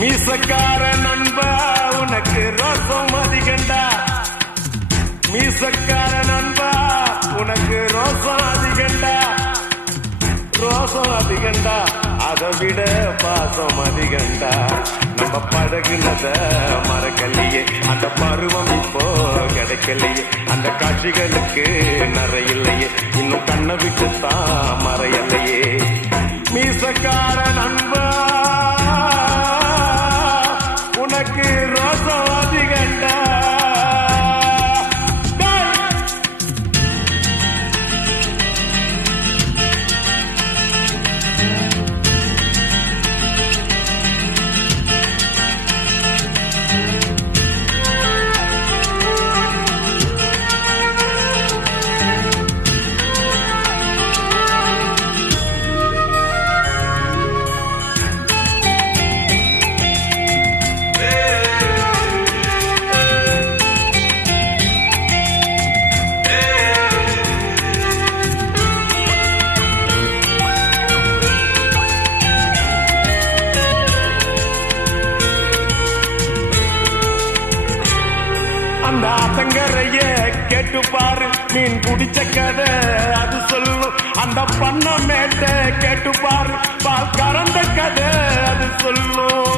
மீசக்கார நண்பா உனக்கு ரோசம் அதிகண்டா. மீசக்கார நண்பா உனக்கு ரோசம் அதிகண்டா. ரோசம் அதிகண்டா அதை விட பாசம் அதிகண்டா. நம்ம பழகுனத மறக்கலையே, அந்த பருவம் இப்போ கிடைக்கலையே. அந்த காட்சிகளுக்கு நிறையில்லையே, இன்னும் கண்ணை விட்டுத்தான் மறையலையே. மீசக்கார நண்பா உனக்கு ரோசம் அதிகண்டா. அந்த ஆத்தங்கரைய கேட்டு பாரு, மீன் குடிச்ச கதை அது சொல்லும். அந்த பண்ண மேட்ட கேட்டு பாரு, பால் கறந்த கதை அது சொல்லும்.